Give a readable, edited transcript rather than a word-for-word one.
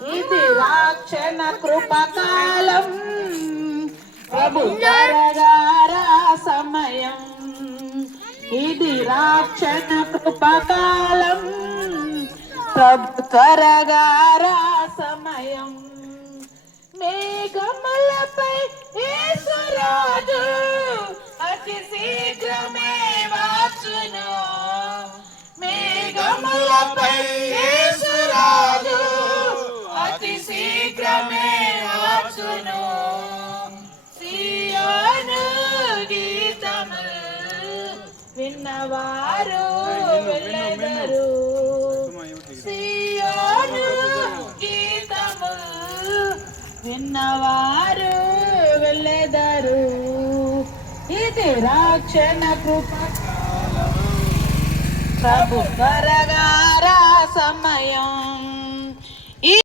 ఇది రాక్షణ కృపకాలం, ప్రభు త్వరగారా సమయం. ఇది రాక్షణ కృపకాలం, ప్రభు త్వరగారా సమయం. మేఘములపై యేసురాజు అతి శీఘ్రమే వచ్చును. మేఘములపై యేసురాజు అతి శీఘ్రమే వచ్చును. సియోను గీతము విన్నవారు వెళ్ళెదరు. సియోను గీతము విన్నవారు వెళ్ళెదరు. ఇది రాక్షణ కృప, ప్రభు త్వరగారా సమయం.